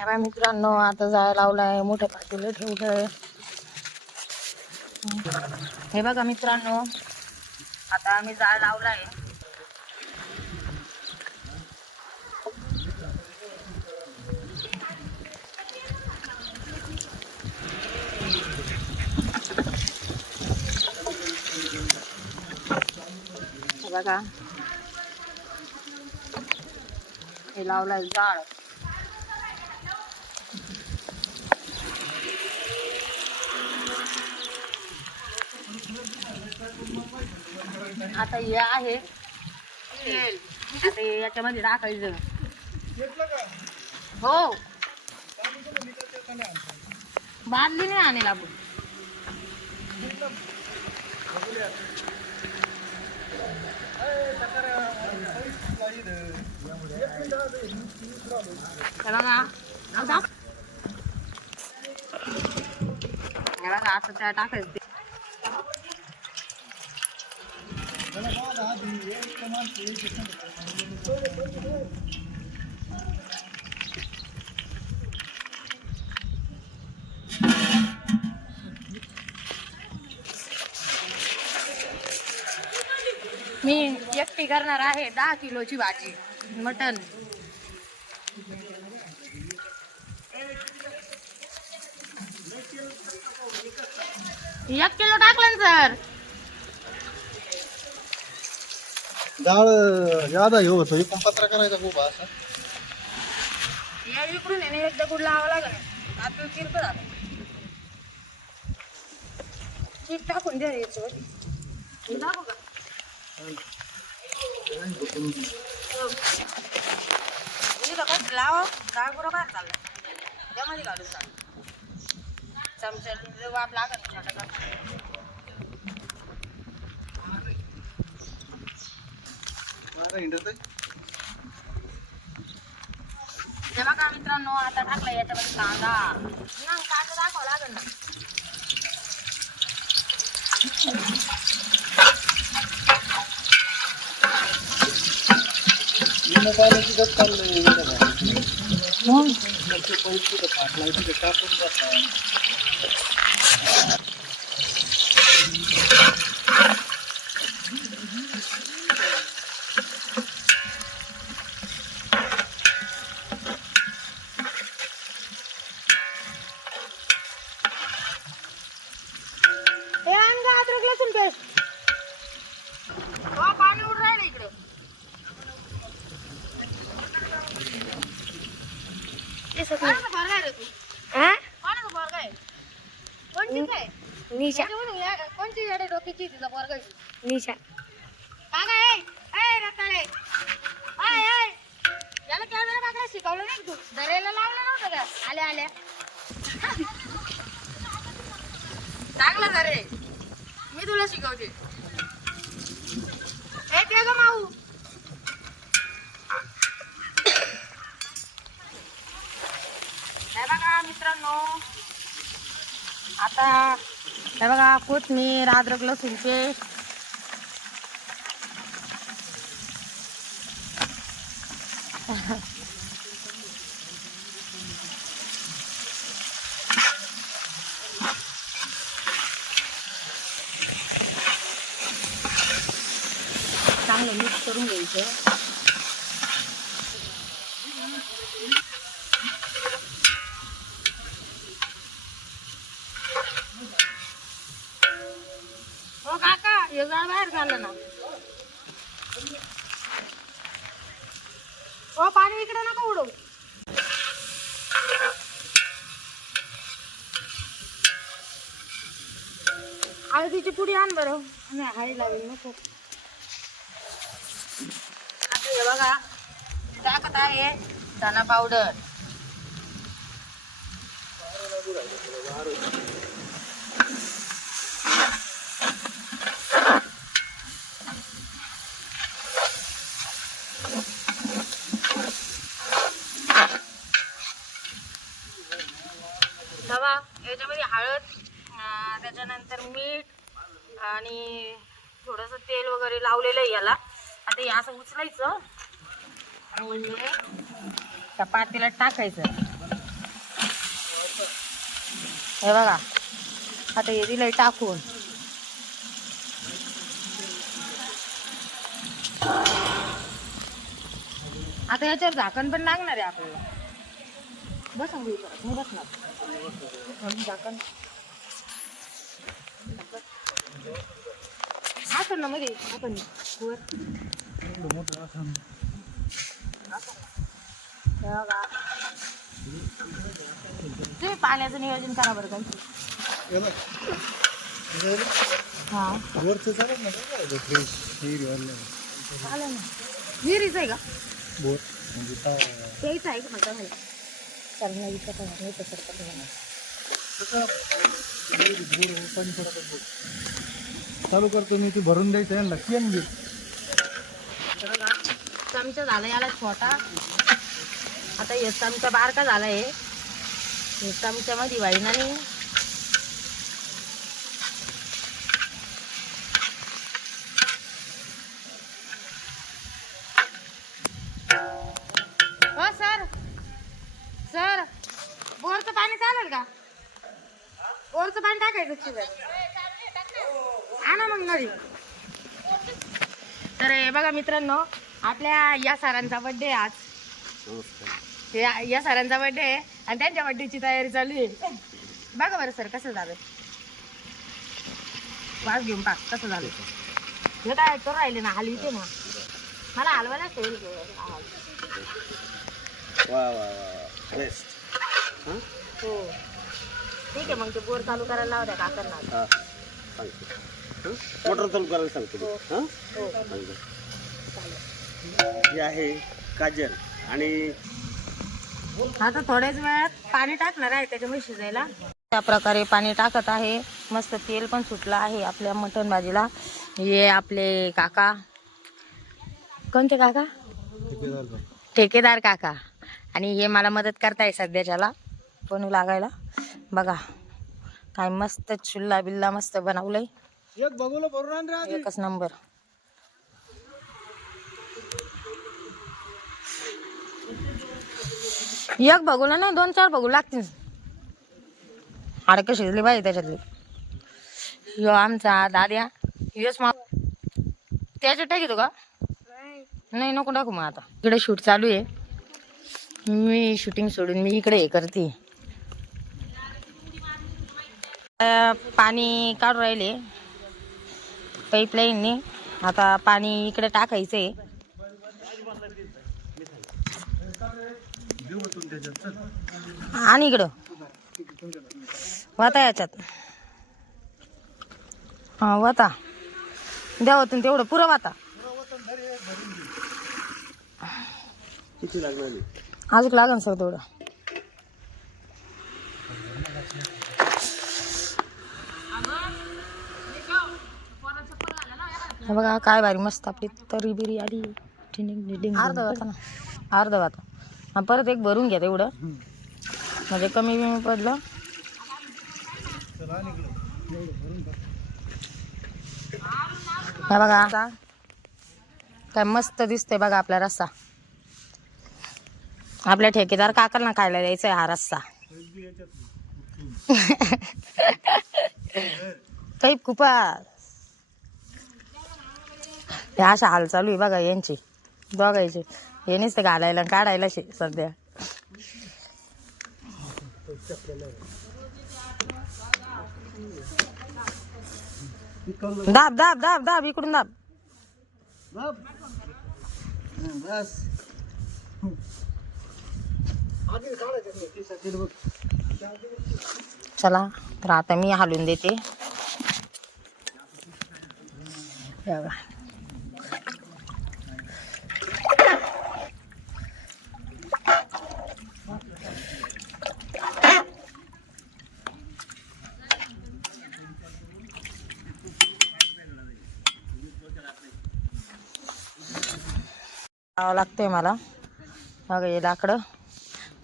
बघा मित्रांनो, आता जाळ लावलाय, मोठे पातेलं ठेवलंय. हे बघा मित्रांनो, आता आम्ही जाळ लावलाय. बघा हे लावलाय जाळ. आता हे आहे तेल, आता हे याच्यामध्ये टाकायचं. हो, बादली नाही आणेल आपण. बघा असं त्या टाकायचं. मी एकटी करणार आहे 10 किलोची भाजी मटन. 1 किलो टाकलं सर. डाळ ज्यादा हे होतं, एक पत्रा करायचा खूप असा. या इकडून आहे ना, एकदा गुड लावावं लागेल. आता चिरक झालं, चीट टाकून द्या याच्यावर. दाखव का लावा डाळ गुरं बाहेर चाललं, त्यामध्ये घालून चाललं. चमचा वाप लागत छोटा. तेव्हा का मित्रांनो, आता टाकलं याच्यामध्ये कांदा. कांदा दाखवा लागेल ना. पाण्याची गत चाललंय पैसे फाटलाय तिथे टाकून बसा. पाणी उडून राहिलं इकडे. कोणती येडे डोक्याची तिचा पोरगा निशा. याला कॅमेरा बाकडे शिकवलं नाही तू, धरायला लावलं नव्हतं का? आल्या आल्या चांगलं धरे, मी तुला शिकवते. हे ते ग माऊ. हे बघा मित्रांनो, आता हे बघा कोथमीर, अद्रक, लसूण पेस्ट. चांगलं मिक्स करून घ्यायचं. हो काका, हे जाळ बाहेर झालं ना. हो पाणी इकडे नका उडवू. हळदीची पुडी आण बरं. नाही हळद लागेल नको. आता हे बघा टाकत आहे धना पावडर. तवा याच्यामध्ये हळद, त्याच्यानंतर मीठ आणि थोडंसं तेल वगैरे लावलेलं आहे याला. आता हे असं उचलायचं आणि त्या पातेल्यात टाकायचं. हे बघा आता हे दिलंय टाकून. आता याच्यावर झाकण पण लागणार आहे आपल्याला. बस मी बसणार झाकण असं ना मध्ये आपण वर तुम्ही पाण्याचं नियोजन करा बरं काय. हा वरचं चालत ना फ्रेश चालेल ना. विहिरीच आहे का बोर म्हणजे तेच आहे का म्हणता मला चालेल नाही विकत नाही तसं पाणी चालू करतो मी. ते भरून द्यायचं आहे ना केन घे. चमचा झाला याला छोटा. आता हे चमचा बारका झाला आहे. हे चमच्यामध्ये वाईना नाही. हो सर सर बोरचं पाणी चालेल का? बोरचं पाणी टाकायचं शिजायला. आणा मग घरी. तर हे बघा मित्रांनो आपल्या या सरांचा बर्थडे आज. या सरांचा बर्थडे आहे आणि त्यांच्या बर्थडेची तयारी चालू आहे. बघा बरं सर कसं झालं. वास घेऊन टाक कसं झालं. हे काय करू राहिले ना हलविते ना. मला हलवायला ठेवल. हो ठीक आहे मग ते बोर चालू करायला लावत्या काकांना. मोटर चालू करायला सांगतो. ही आहे काजल आणि आता थोड्याच वेळात पाणी टाकणार आहे त्याच्यामुळे शिजायला. त्या प्रकारे पाणी टाकत आहे. मस्त तेल पण सुटलं आहे आपल्या मटण भाजीला. हे आपले काका कोणते काका ठेकेदार काका आणि हे मला मदत करताय सध्याच्याला बनवू लागायला. बघा काय मस्त चुल्ला बिल्ला मस्त बनवलंय. एक बघूला भरून आण रे. एकच नंबर. एक बघूला नाही 2-4 बघू लागतील. हाडकं शिजली पाहिजे त्याच्यातली. ह्यो आमचा दाद्या यस मा त्याच्यात टाकीतो का? नाही नको टाकू. मग आता इकडे शूट चालू आहे. मी शूटिंग सोडून मी इकडे हे करते. पाणी काढून राहिले पाईपलाईनने. आता पाणी इकडे टाकायचंय. आणि इकडं वाता याच्यात हा वाता द्यावतून तेवढं पुरं वाता. किती लागणार अजून लागन सर तेवढं. हे बघा काय भारी मस्त आपली तरी बिरी आली. अर्धा वाता ना अर्धा वाता. परत एक भरून घ्या तेवढं म्हणजे कमी बिमी पडलं. हे बघा काय मस्त दिसतंय बघा आपला रस्सा. आपल्या ठेकेदार काकांना खायला द्यायचा आहे हा रस्सा. काही खूपा हे अशा हाल चालू आहे बघा यांची दोघायचे. हे नुसते घालायला काढायला सध्या. दाब दाब दाब दाब इकडून दाब. बस चला तर आता मी हालून देते. लागतंय मला. बघा हे लाकडं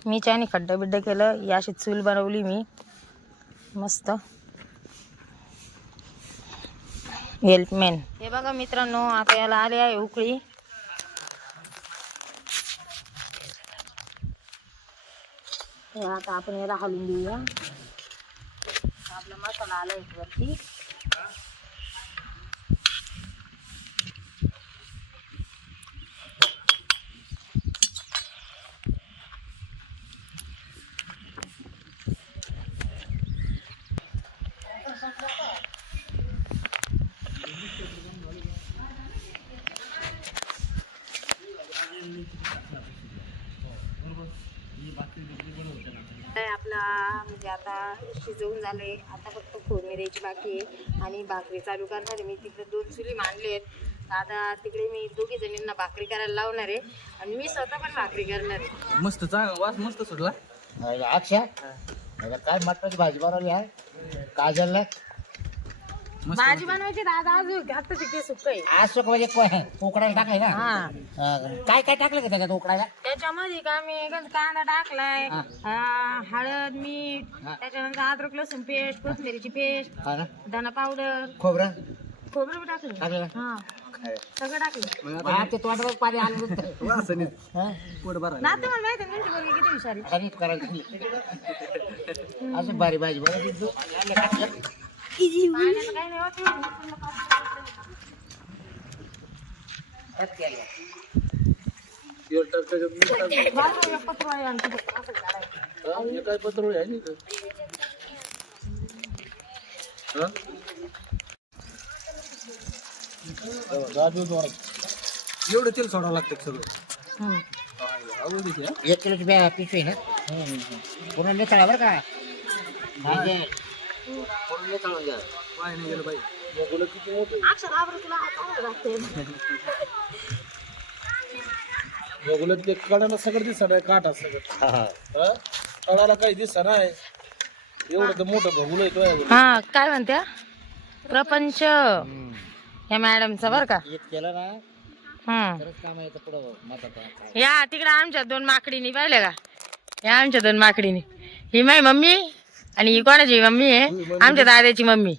मी त्याने खड्डं बिड्डं केलं. ही अशी चूल बनवली मी मस्त. हेल्पमॅन. हे बघा मित्रांनो आता याला आले आहे उकळी. आता आपण याला हलवून देऊया. मसाला आलाय वरती. आपला म्हणजे आता शिजवून झालंय. आता फक्त फोडणी द्यायची बाकी आहे आणि भाकरी चालू करणार आहे. मी तिकडे 2 चुली मांडले आहेत. आता तिकडे मी 2 जणींना भाकरी करायला लावणार आहे आणि मी स्वतः पण भाकरी करणार आहे. मस्त चांगला वास मस्त सुटला. अक्षय काय मटणाची भाजी बनवली आहे काजलला. भाजी बनवायची दादा अजून आता तिथे सुक आहे. आज सुक म्हणजे उकडायला टाकलंय ना. हा काय काय टाकलं का त्याच्यात उकडायला. त्याच्यामध्ये का मी कांदा टाकलाय, हळद, मीठ, त्याच्यानंतर अद्रक लसूण पेस्ट, कोथिंबीरची पेस्ट, हा ना धना पावडर, खोबरं खोबरं पण टाकलं. टाकलं हा सगळं टाकलं. हा, ते तोंडावर पाणी आलं पोट भरा. ना तुम्हाला माहिती आहे तुमची मुलगी किती हुशार आहे. नीट करायला असं बारी भाजी बनवली तू. पाण्याचं काही नाही होत. बाबू, एक पत्र आहे आणखी. असं काढायचं. काय पत्र आहे ना एवढं तेल सोडावं लागतं सगळं. 1 किलोची पिशवी ना. पुन्हा नेताळा बरं का. पुन्हा नेताळून घ्या. पाय नाही गेलं बाई. अक्षर आवडत तुला काय लागते. बघुलं ते कडाला सगळं दिसत आहे. काटा सगळं कडाला काही दिसत नाही. एवढं तर मोठं बघुलं आहे. हा काय म्हणत्या प्रपंच या मॅडमचा बर का. एक केलं ना हम्म तरच काम येतं पुढं मतात. या तिकडे आमच्या 2 माकडीनी पाहिले का. या आमच्या 2 माकडीनी. ही माझी मम्मी आणि ही कोणाची मम्मी आहे. आमच्या दादाची मम्मी.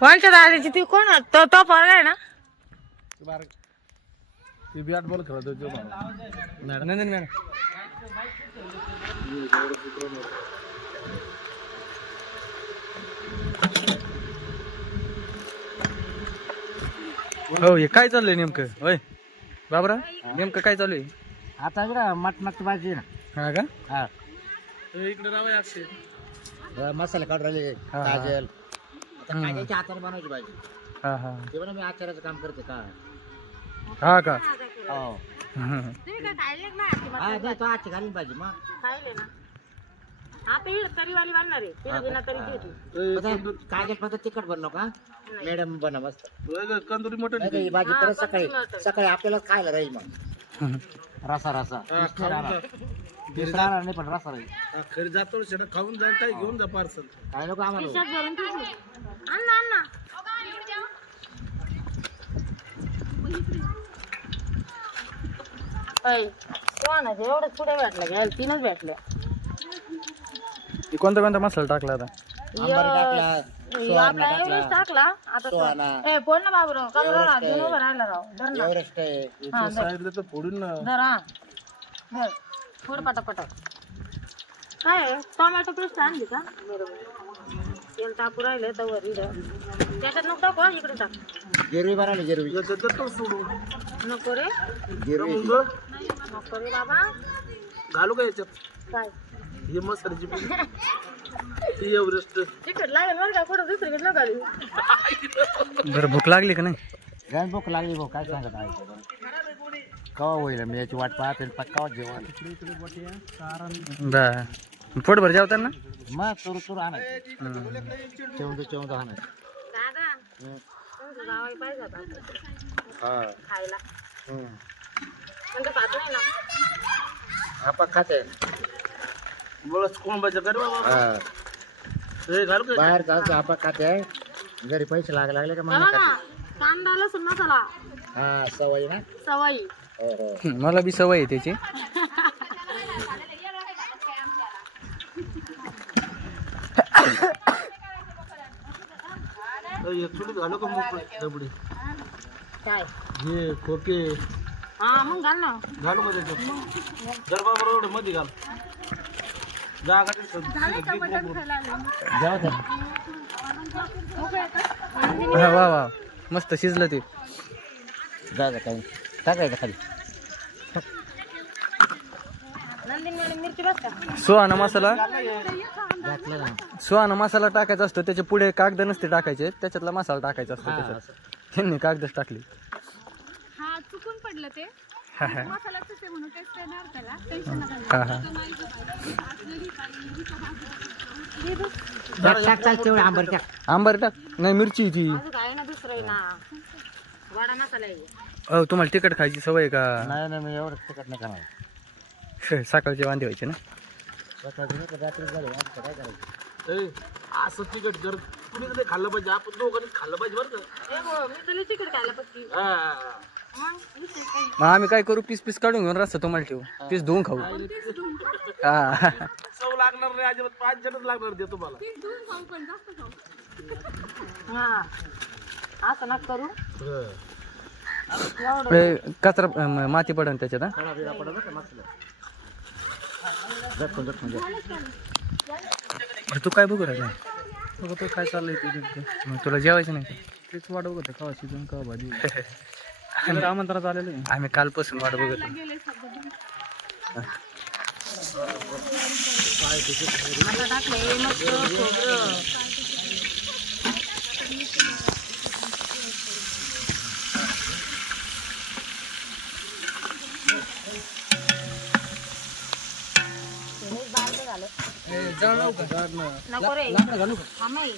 कोणच्या दादाची ती कोण तो पोरगा आहे ना. बॅट बॉल खेळत होतो मॅडम. हो हे काय चाललंय नेमकं. होय बाबरा नेमकं काय चालू आहे. आता जरा मटणाची भाजी आहे ना. हा का. हा इकडे नाव आहे अक्षय. मसाले काढून राहिले. हा, हा. काजल आता काजलच्या हाताने बनवायची भाजी. हा हा ते म्हणा मी आचार्याचं काम करते का. हा का. हो तुम्ही काय खायले का नाही हा नाही तो आजची घालीन भाजी मग. खायले ना. आता ही तरीवाली बनणार आहे. तिला बिना तरी काजल फक्त तिखट बनव का मॅडम बनव मस्त. कंदुरी मटन. नाही, ही भाजी परत सकाळी सकाळी आपल्याला खायला राहील मग. रसा रसा नाही पण रसा राहील. खरी जातो शेणा खाऊन जाईल. काही घेऊन जा पार्सल. काय नको आम्हाला. खिशात भरून ठेवू. अण्णा अण्णा सोनाचे एवढंच पुढे भेटलं घ्यायला 3च भेटल्या. कोणता कोणता मसाला टाकला आता. आपला एवढंच टाकला आता. ए फोड ना बाबूराव. कमरा घेऊन उभं राहिला राव. धर ना. एव्हरेस्ट आहे. हा, धर. साहेब फोडून ना. धर हा. धर. फोड पटापट. काय आहे? टोमॅटो पेस्ट आणली का. बरोबर. तेल टाकू राहिले तवर इथं. त्याच्यात नको टाकू. इकडे टाक. गिरवी बनवली गिरवी. नको रे. गिरवी नको रे बाबा. घालू का याच्यात काय हे मसाल्याची एव्हरेस्ट. तिकट लागेल बरं का. कुठं दुसरीकडे न घालू. बरं भूक लागली का नाही. गण भूक लागली भाऊ काय सांगत आहे. कवा होईल मी याची वाट पाहते पक्का जेवण. पोट भर जेवताना मग सुरू सुरू आणायचं. चेवंद आणायचं. दादा तुमचं जावई पाहिजे आता खायला. म्हणजे खात नाही ना. आपण खाते बोलच कोण बाजार कर बाबा. हे घालू का. बाहेर जायचं आपण खाते. घरी पैसे लागले का मग बघा ना, कांदा लसूण मसाला. हा सवय ना. सवयी. हो हो मला बी सवय आहे त्याची. घालू का दबडी काय हे खोके. हा मग घाल ना. घालू का त्याच्यात. गरबा बरोबर मध्ये घाल. जागा वा वा मस्त शिजलं ते. जा काही टाकायचं खाली. नंदिनी मॅडम मिरची बस का? सुहाना मसाला घातलं ना. सुहाना मसाला टाकायचा असतो, त्याच्या पुढे कागद नसते टाकायचे, त्याच्यातला मसाला टाकायचा असतो त्याच्यात. त्यांनी कागदच टाकली. हा चुकून पडलं ते मसाल्याच ते म्हणून टेस्ट येणार त्याला टेन्शन नका घेऊ. हा हा टाक टाक तेवढं आंबर टाक. आंबर टाक. नाही मिरची ती. अजून आहे ना दुसरं आहे ना, वाडा मसाला आहे. अहो तुम्हाला तिखट खायची सवय आहे का? नाही नाही मी एवढं तिखट नाही खाणार. सकाळचे वांदे व्हायचे ना. स्वतः रात्री झालं आता काय करायचं. ए, असं तिकट जर कुणी नाही खाल्लं पाहिजे, आपण दोघांनीच खाल्लं पाहिजे बरं का. मी तुला तिकडे खायला पत्ती. हा. मग आम्ही काय करू, पीस पीस काढून घेऊन रस्ता तुम्हाला ठेवू, पीस धुवून खाऊ. हा चव लागणार नाही अजिबात, 5 जनच लागणार ते तुम्हाला. दूध खाऊ पण जास्त खाऊ. हा असं नका करू. कचरा माती पडन त्याच्यात. हा अरे तू काय बघू राहिला? बघतो काय चाललंय ते. मग तुला जेवायचं नाही का? तेच वाट बघत कवा शिजून कवा भाजी. आमंत्रण आलेलं आहे. आम्ही कालपासून वाट बघत आहे. गेले सगळं. आता टाकले मस्त खोबरं. नको रे थांबाई.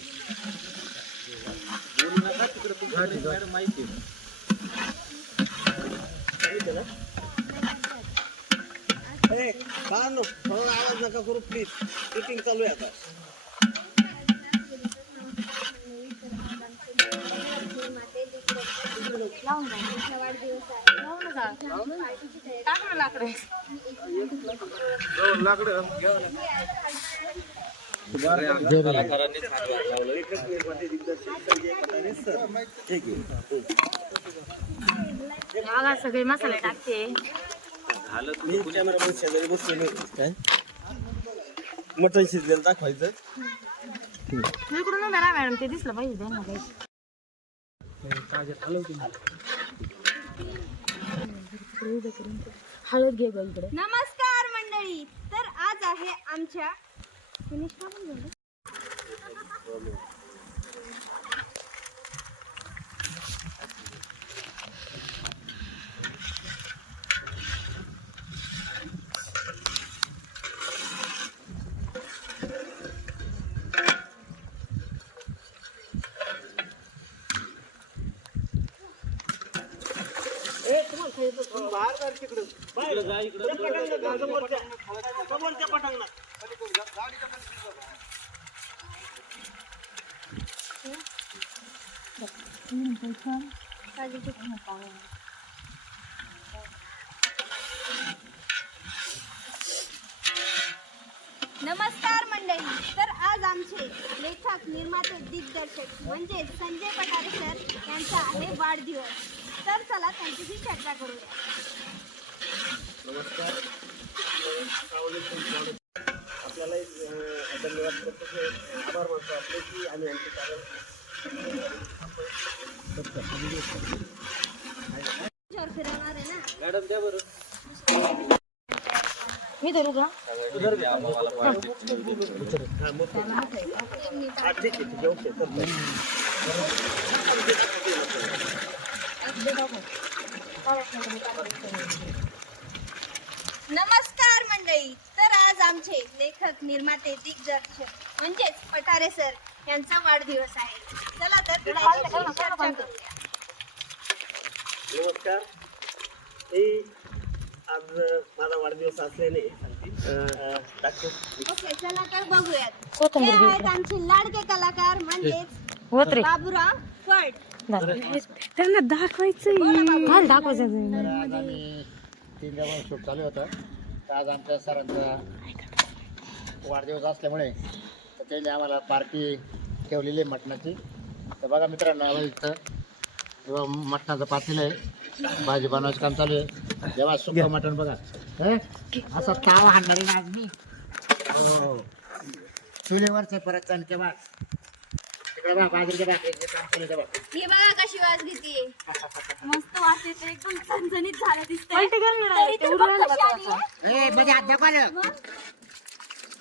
आवाज नका करू प्लीज, शूटिंग चालू आहे आता. लावून जा. लावून जा. टाक ना लाकडे. लाकडं बघा सगळे मसाले टाकते. मी कॅमेरा शेजारी बसलेलो काय मटण शिजलेलं दाखवायचं. इकडून उभ्या राहा मॅडम, ते दिसलं पाहिजे त्यांना काही. हळद घे ग इकडे. नमस्कार मंडळी, तर आज आहे आमच्या नमस्कार मंडळी, तर आज आमचे लेखक, निर्माते, दिग्दर्शक म्हणजे संजय पठारे सर यांचा आहे वाढदिवस. तर चला त्यांच्याशी चर्चा करूया. नमस्कार. आपल्याला धन्यवाद करतो, आभार मानतो आपले की आम्ही यांचे कारण फिरवणार आहे ना. मॅडम द्या बरं. मी धरू का? ठीक आहे ओके. नमस्कार मंडळी, तर आज आमचे लेखक, निर्माते, दिग्दर्शक म्हणजेच पठारे सर यांचा वाढदिवस आहे. चला तर त्यांच्याशी चर्चा करूया. नमस्कार. ही आज माझा वाढदिवस असल्याने ओके, चला तर बघूयात. हे कोथिंबीर घे. आहेत आमचे लाडके कलाकार म्हणजेच होत रे. बाबूराव फड. त्यांना दाखवायचं. काय दाखवायचं? आज आम्ही 3 दिवस शूट चालू होतं. तर आज आमच्या सरांचा वाढदिवस असल्यामुळे तर त्यांनी आम्हाला पार्टी ठेवलेली आहे मटणाची. तर बघा मित्रांनो, इथं तेव्हा मटणाचं पातेलं आहे, भाजी बनवायचं काम चालू आहे. जेव्हा सुकं मटण बघा, असं तावा हाणणार आहे ना आज मी. हो. चुलीवरचं परत चणके बा तिकडे बा बाजरीच्या भाकरीचे काम केलं ते बा. हे बघा कशी वास घेते मस्त वास येते एकदम झणझणीत झालं दिसतंय पलटी कर ना, तरी ते तर उडवायला बघ कशी आली आहे. ए मध्ये हात दाखवा ना.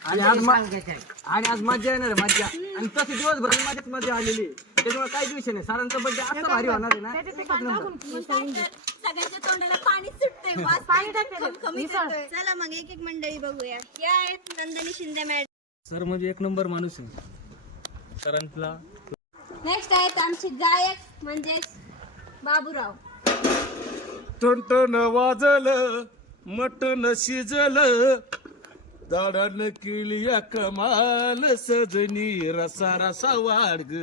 आणि आज सांगून घ्यायचंय. आणि आज मजा येणार आहे मजा. आणि तशी दिवसभर माझीच मजा आलेली आहे. त्याच्यामुळे काही दिवशी नाही. सरांचा बड्डे असा भारी होणार आहे ना. मग काय तर, सगळ्यांच्या तोंडाला पाणी सुटतंय वास पाणी कमी चला मग एक एक मंडळी बघूया. या आहेत नंदिनी शिंदे मॅडम. सर म्हणजे एक नंबर माणूस आहे. सरांतला नेक्स्ट आहेत आमचे गायक म्हणजेच बाबूराव. टन वाजलं मटन शिजलं दाडान केली या कमाल सजनी रसा रसा वाढ ग.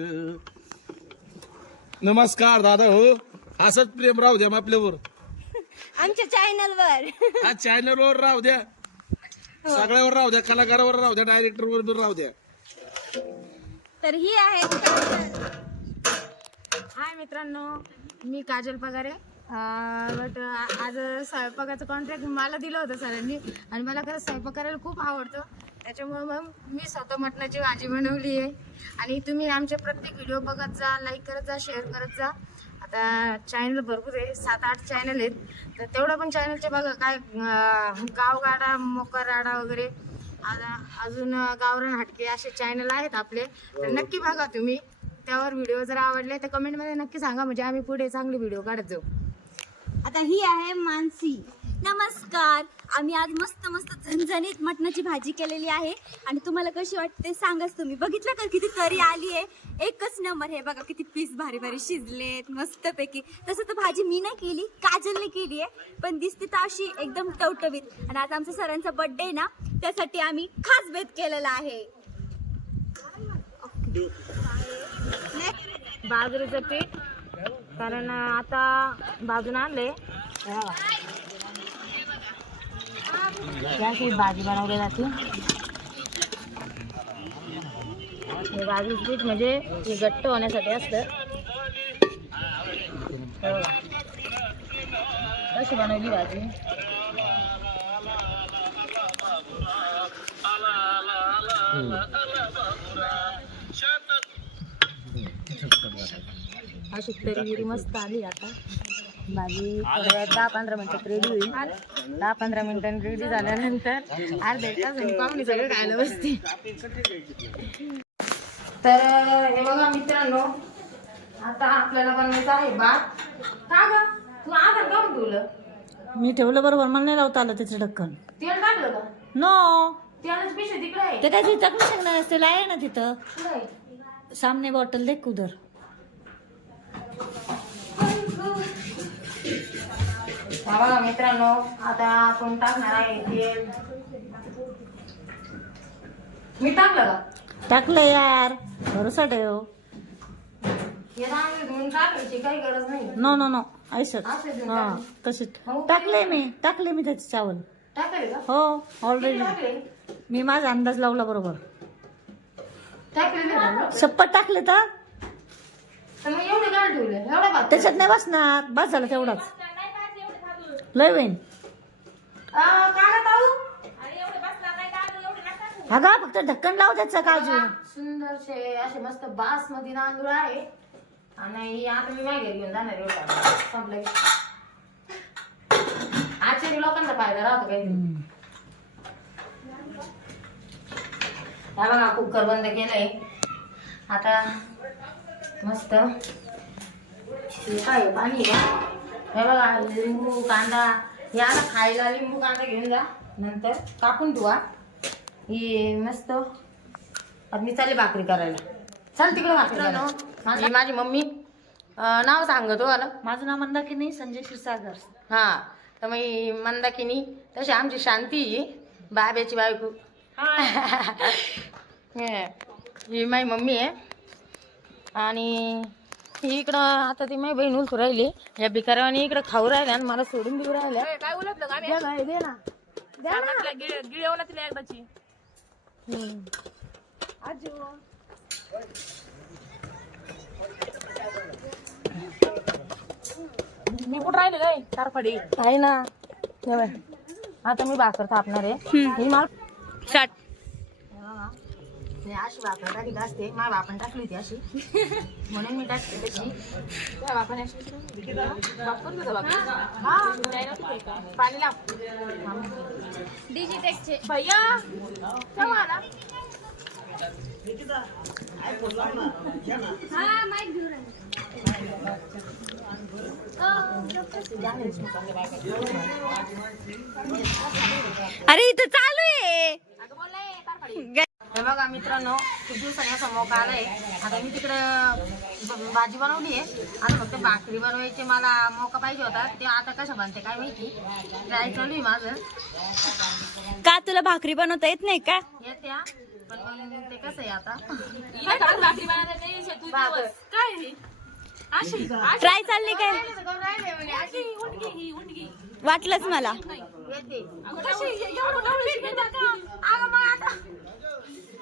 नमस्कार दादा हो. असंच प्रेम राहू द्या आपल्यावर. आमच्या चॅनलवर हा चॅनलवर राहू द्या, सगळ्यावर राहू द्या, कलाकारावर राहू द्या, डायरेक्टरवर राहू द्या. तर ही आहे हाय मित्रांनो, मी काजल पगारे. बट आज स्वयंपाकाचं कॉन्ट्रॅक्ट मला दिलं होतं सरांनी आणि मला खरंच स्वयंपाक करायला खूप आवडतं. त्याच्यामुळे मग मी स्वतः मटणाची भाजी बनवली आहे. आणि तुम्ही आमचे प्रत्येक व्हिडिओ बघत जा, लाईक करत जा, शेअर करत जा. आता चॅनल भरपूर आहे, 7-8 चॅनल आहेत. तर तेवढं पण चॅनलचे बघा काय गावगाडा, मोकराडा वगैरे, अजून गावरान हटके असे चॅनल आहेत आपले. तर नक्की बघा तुम्ही. त्यावर व्हिडिओ जर आवडले तर कमेंटमध्ये नक्की सांगा, म्हणजे आम्ही पुढे चांगले व्हिडिओ काढत जाऊ. आता ही आहे मानसी. नमस्कार. आम्ही आज मस्त मस्त झणझणीत मटणाची भाजी केलेली आहे आणि तुम्हाला कशी वाटते ते सांगाच तुम्ही. बघितलं का किती तरी आली आहे, एकच नंबर. हे बघा किती पीस भारी भारी शिजलेत मस्तपैकी. तसं तर भाजी मी नाही केली, काजलने केली आहे, पण दिसते तर अशी एकदम टवटवीत. आणि आज आमच्या सरांचा बर्थडे ना, त्यासाठी आम्ही खास बेत केलेला आहे. बाजरीचं पीठ, कारण आता भाजून आणले. त्याची भाजी बनवली जाते. हे बाजरीचं पीठ म्हणजे हे घट्ट होण्यासाठी असतं. कशी बनवली भाजी? अशी तरी मस्त आली. आता भाजी 10-15 मिनिटात रेडी होईल. 10-15 मिनिटांनी रेडी झाल्यानंतर अर्ध्या तासाने पाहुणे सगळं खायला बसते. तर हे बघा मित्रांनो, आता आपल्याला बनवायचं आहे भात. का ग तू आधार काढून ठेवलं? मी ठेवलं बरोबर, मला नाही लावता आलं त्याचं ढक्कन. तेल टाकलं का? नो, तेलाच पिशवी तिकडे आहे. ते काय तिथं टाकू शकणार नसते, आहे ना तिथं कुठं आहे? सामने बॉटल देख उधर. हा बघा मित्रांनो, आता आपण टाकणार आहे तेल. मी टाकलं का? टाकलं यार, भरोसा ठेव. हे रांगेत धुवून टाकायची काही गरज नाही. नो नो नो, ऐसत असं देऊन हा टाकलं. तशीच हो. टाकले मी त्याचे चावल. टाकले का? हो किती ऑलरेडी टाकले? मी माझा अंदाज लावला बरोबर. टाकलेले का? शपथ टाकले तर मग एवढे काय ठेवले? एवढा भात त्याच्यात नाही बसणार, बस झालं तेवढाच. लय होईन काय ताऊ? हा गा, फक्त ढक्कन लाव त्याचं काजू. सुंदरसे असे मस्त बासमती तांदूळ आहे. आणि आता मी मागे घेऊन जाणार एवढा संपलं. आजच्या लोकांचा फायदा राहतो काही. हा बघा कुकर बंद केलंय. आता मस्त काय पाणी आहे. हे बघा लिंबू कांदा, याला खायला लिंबू कांदा घेऊन जा, नंतर कापून ठेवा. ही मस्त. आता मी चालले भाकरी करायला. चल तिकडे भाकरी करायला. ही माझी मम्मी. नाव सांगतो आलं. माझं नाव मंदाकिनी संजय क्षीरसागर. हा, तर मग मंदाकिनी. तशी आमची शांती बाब्याची बायको. ही माझी मम्मी आहे. आणि इकडं आता ती माझी बहीण उलटू राहिली. या भिकाऱ्याने इकडं खाऊ राहिल्या आणि मला सोडून देऊ राहिल्या. काय उलटलं का? दे ना, गिळवलं तिला एकदाची. मी कुठं राहिले काय तारफडी आहे ना. आता मी भाकर थापणार आहे. ही मला मी अशी भाकर टाकीत असते, माझ्या बापाने टाकली होती अशी म्हणून मी टाकते तशी. त्या बापाने अशी पाणी लाव डिजिटेकचे भैया चव्हाणा. हा माईक घेऊन अरे इथं चालू आहे. हे बघा मित्रांनो, खूप दिवसांनी असा मौका आलाय. आता मी तिकडं भाजी बनवली आहे, आता फक्त भाकरी बनवायची मला मौका पाहिजे होता. ते आता कसं बनते काय माहिती, ट्राय चालू आहे माझं. का तुला भाकरी बनवता येत नाही का? येत्या पण मग ते कसं आहे आता ट्राय चालली काय? वाटलंच मला.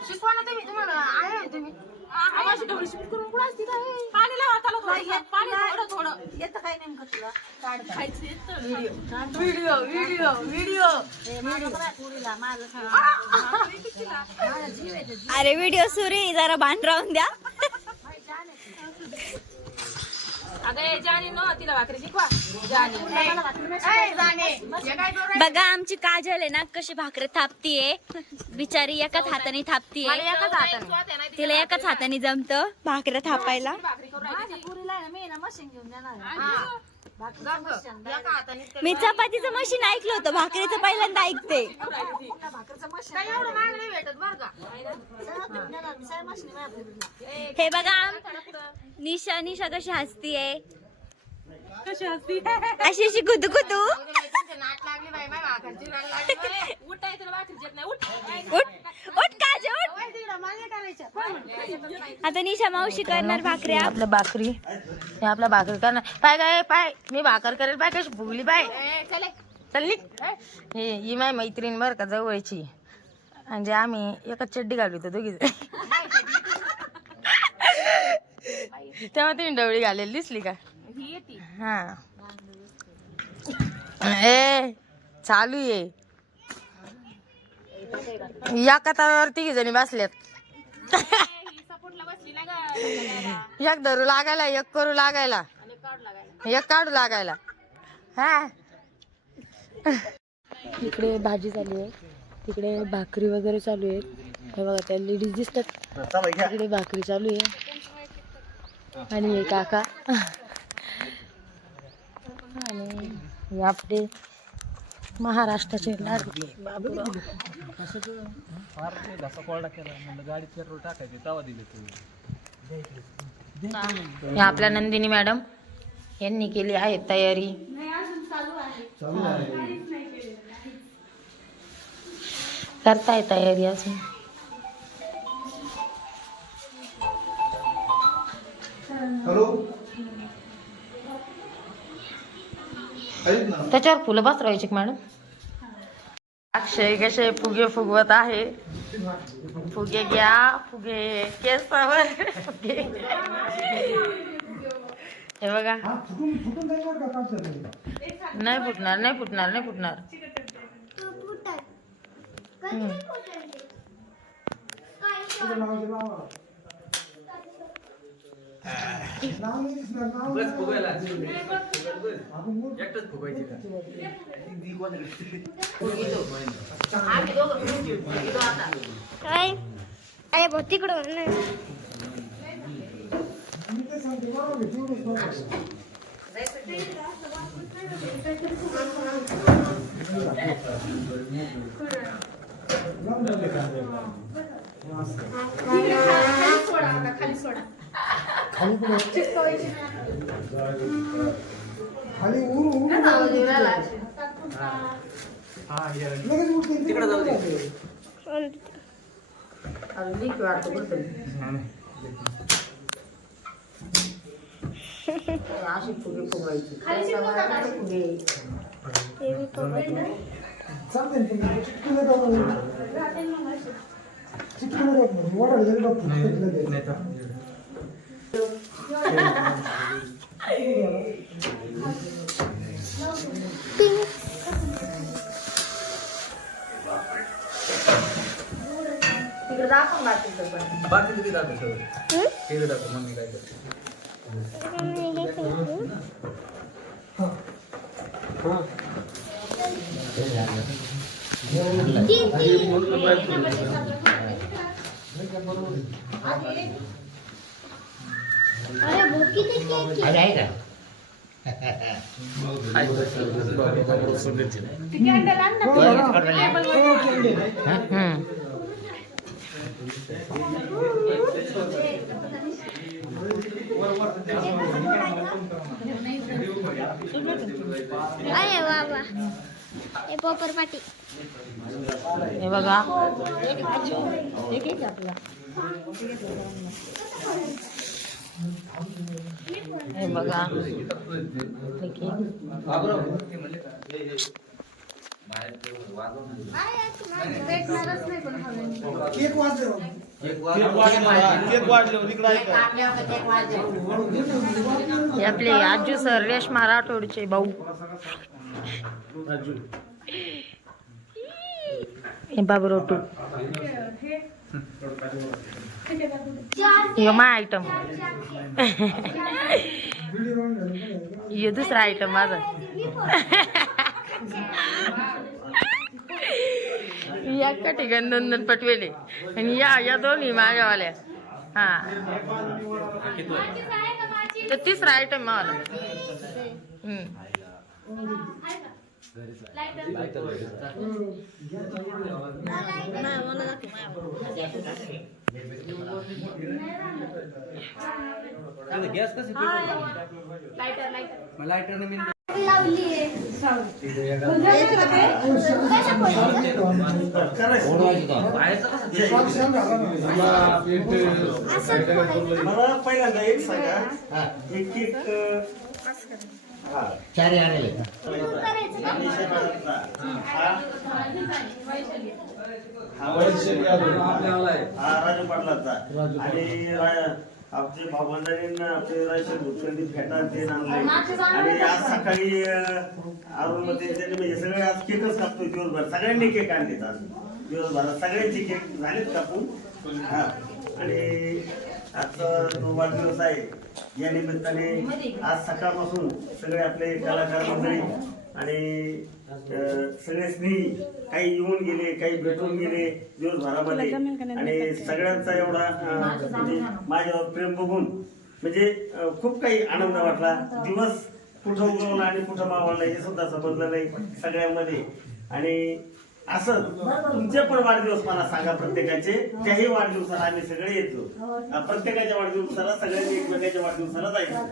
शिकवा ना तुम्ही, तुम्हाला आहे तुम्ही येतं काय नेमकं तुला व्हिडिओ व्हिडिओ व्हिडिओ अरे व्हिडिओ सुरू आहे, जरा भान राहून द्या. बघा आमची काजल आहे ना कशी भाकरी थापतीये, बिचारी एकाच हाताने थापतीये. तिला एकाच हाताने जमत भाकऱ्या थापायला. मी चपातीचं मशीन ऐकलं होतं, भाकरीचं पहिल्यांदा ऐकते. हे बघा निशा, निशा कशी हसतीये, अशी अशी कुतू कुतू. उठ काजल उठ. आता निशा मावशी करणार भाकऱ्या. आपल्या भाकरी हे आपल्या भाकरी करणार. पाय काय पाय, मी भाकर करेल पाय कशी फुगली पाय. चल ही माझी मैत्रीण बरं का, जवळची. म्हणजे आम्ही एकच चड्डी घालू होतो दोघी. तेव्हा तुम्ही डवळी घालेली दिसली का? हा ए चालू आहे. या कथावर तिघी जणी बसल्यात. एक धरू लागायला, एक करू लागायला, एक काढू लागायला. हा इकडे भाजी चालू आहे, तिकडे भाकरी वगैरे चालू आहेत. हे बघा त्या लेडीज दिसतात, तिकडे भाकरी चालू आहे. आणि हे काका आणि हे आपले महाराष्ट्राचे लाडके बाबूराव. हे आपल्या नंदिनी मॅडम यांनी केली आहे तयारी. करताय तयारी अजून. त्याच्यावर फुलं बसवायची मॅडम. अक्षय कसे फुगे फुगवत आहे. फुगे घ्या, फुगे केसावर फुगे. हे बघा नाही फुटणार, नाही फुटणार, नाही फुटणार. तिकडं खाली सोडा. तिकडे जाऊ दे. अशी फुगे फुगायची. तिकडे दाखव बाकीचं पण. बाकी किती दाखव सगळं ते दाखव मम्मी काय करते. आज आहे का अरे वा वा हे पोपर पाटी हे बघा हे बघा ठीक आहे. केक वाढले इकडे ऐका. हे आपले आजू सर रेशमा राठोडचे भाऊ. हे बाबरोटू ये माय आयटम. ये दुसरा आयटम माझा. एका ठिकाणी 2-2 पटवेले आणि या दोन्ही माझ्यावाल्या. हा तर तिसरा आयटम मला. गॅस कशी लायटरने मी मला पहिल्यांदा एक सांगा. एक केक चारी आणले राजू पाटलाचा आणि आमचे भावंडांनी आपले रायशन भूतखंडी फेटा ते आणले आणि आज सकाळी अरुणमध्ये त्यांनी म्हणजे सगळे आज केकच कापतोय दिवसभर. सगळ्यांनी केक आणलेत आज दिवसभरात. सगळ्यांचे केक झालेत कापून. हा आणि आजचा जो वाढदिवस आहे या निमित्ताने आज सकाळपासून सगळे आपले कलाकार मंडळी आणि सगळे स्नेही काही येऊन गेले, काही भेटून गेले दिवसभरामध्ये आणि सगळ्यांचा एवढा म्हणजे माझ्यावर प्रेम बघून म्हणजे खूप काही आनंद वाटला. दिवस कुठं उगवला आणि कुठं मावळला हे सुद्धा समजलं नाही सगळ्यांमध्ये. आणि असं तुमचे पण वाढदिवस मला सांगा प्रत्येकाचे. त्याही वाढदिवसाला आम्ही सगळे येतो. प्रत्येकाच्या वाढदिवसाला सगळ्यांनी एकमेकाच्या वाढदिवसाला जायचं.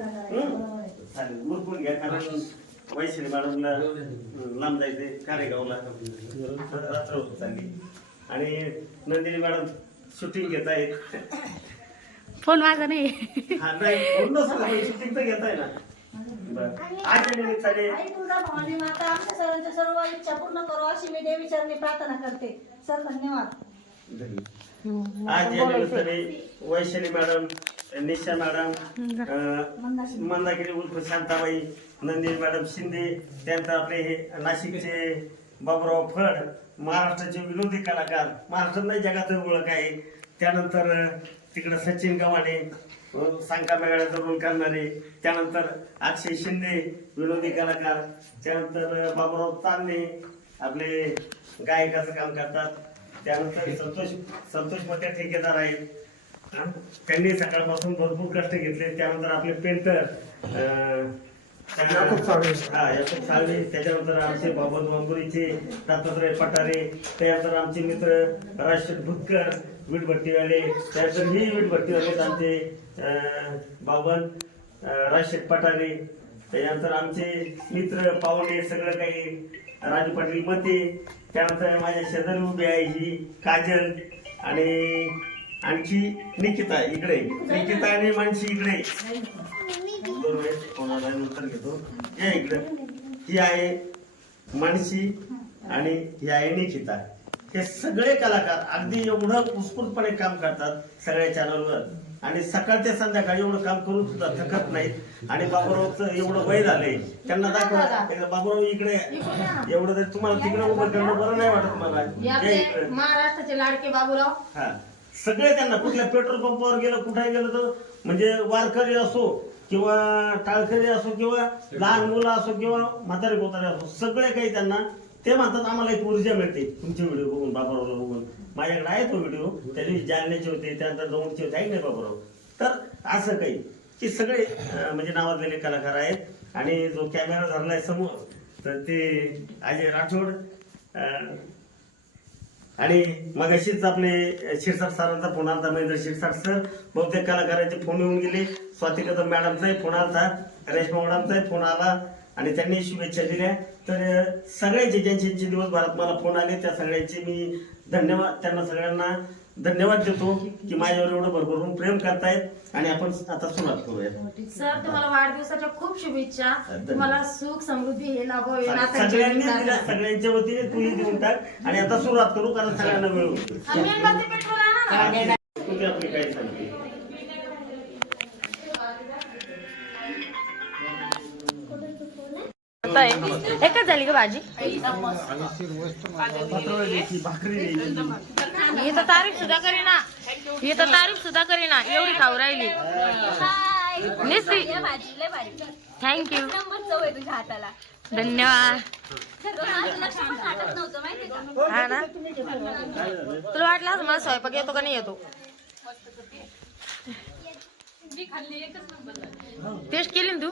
चालेल उरकून घ्या कारण वैशाली मॅडमला लांब जायचे कारेगावला रात्र होत चालली आणि नंदिनी मॅडम शूटिंग घेत आहेत. फोन माझा नाही. हा नाही शूटिंग तर घेताय ना. आज निमित्ताने तुझा भवानी माता आमच्या सर्वांच्या सर्व इच्छा पूर्ण करो अशी मी देवीचरणी प्रार्थना करते. सर धन्यवाद. आज या निमित्ताने वैशाली मॅडम, निशा मॅडम, मंदागिरी उर्फ शांताबाई, नंदिनी मॅडम शिंदे, त्यानंतर आपले हे नाशिकचे बाबुराव फड, महाराष्ट्राचे विनोदी कलाकार, महाराष्ट्रात नाही जगात ओळख आहे. त्यानंतर तिकडे सचिन गव्हाणे सांका मेळ्याचा रोल करणारे, त्यानंतर अक्षय शिंदे विनोदी कलाकार, त्यानंतर बाबुराव तांबे आपले गायकाचं काम करतात, त्यानंतर संतोष मते ठेकेदार आहेत. त्यांनी सकाळपासून भरपूर कष्ट घेतले. त्यानंतर आपले पेंटर याकूब साळवे, त्याच्यानंतर आमचे बाबत बांबुरीचे दत्तात्रय पटारे, त्यानंतर आमचे मित्र राजशेठ भुतकर वीटभट्टीवाले, त्यानंतर ही वीटभट्टीवाले आमचे बाबन राजशेठ पटारे, त्यानंतर आमचे मित्र पाहुणे सगळं काही राजू पाटील मते, त्यानंतर माझ्या शेजारी उभी आहे ही काजल आणि आणखी निकिता इकडे, निकिता आणि मानसी इकडे. दोन वेळेस कोणाला नंतर घेतो. या इकडे ही आहे मानसी आणि ही आहे निकिता. हे सगळे कलाकार अगदी एवढं उत्स्फूर्तपणे काम करतात सगळ्या चॅनलवर आणि सकाळ ते संध्याकाळी एवढं काम करून सुद्धा थकत नाहीत. आणि बाबूरावचं एवढं वय झालंय त्यांना दाखवा. बाबूराव इकडे एवढं जर तुम्हाला तिकडे उभं करणं बरं नाही वाटत मला. महाराष्ट्राचे लाडके बाबूराव. हा सगळे त्यांना कुठल्या पेट्रोल पंपावर गेलं कुठे गेलं तर म्हणजे वारकरी असो किंवा टाळकरी असो किंवा लहान मुलं असो किंवा म्हातारे कोतारे असो सगळे काही त्यांना ते म्हणतात आम्हाला एक ऊर्जा मिळते तुमचे व्हिडिओ बघून बाबारावला बघून. माझ्याकडे आहे तो व्हिडिओ त्या दिवशी जालन्याचे होते त्यानंतर दौंडचे होते आहे नाही बाबाराव. तर असं काही की सगळे म्हणजे नावाजलेले कलाकार आहेत आणि जो कॅमेरा धरलाय समोर तर ते अजय राठोड आणि मग अशीच आपले शिरसाट सरांचा फोन आला महेंद्र शिरसाट सर बहुतेक कलाकारांचे फोन येऊन गेले. स्वाती कदम मॅडमचाही फोन आला रेश्मा मॅडमचाही फोन आला आणि त्यांनी शुभेच्छा दिल्या. तर सगळ्यांचे ज्यांचे दिवसभरात मला फोन आले त्या सगळ्यांचे मी धन्यवाद त्यांना सगळ्यांना धन्यवाद देतो की माझ्यावर एवढं भरभरून प्रेम करतायत आणि आपण आता सुरुवात करूया. सर तुम्हाला वाढदिवसाच्या खूप शुभेच्छा. तुम्हाला सुख समृद्धी हे लाभो. सगळ्यांनी दिल्या सगळ्यांच्या वतीने तूही देऊन टाक आणि आता सुरुवात करू कारण सगळ्यांना मिळू. तुम्ही आपली काय सांगते एकच झाली का भाजी? भाकरी ही तर तारीफ सुद्धा करीना एवढी खाऊ राहिली. थँक्यू तुझ्या हाताला धन्यवाद. लक्ष पण वाटत नव्हतं माहितीये का. हा ना तुला वाटलं असं मला स्वयंपाक येतो का नाही येतो? टेस्ट केली ना तू?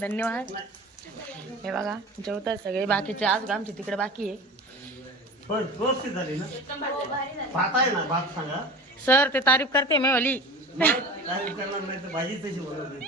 धन्यवाद. हे बघा जेवतात सगळे बाकीचे आज आमची तिकडे बाकी आहे. पण व्यवस्थित झाली ना भात आहे ना भात सांगा सर ते तारीफ करते मी वाली. तारीफ करणार नाही तर भाजी तशी बनवली.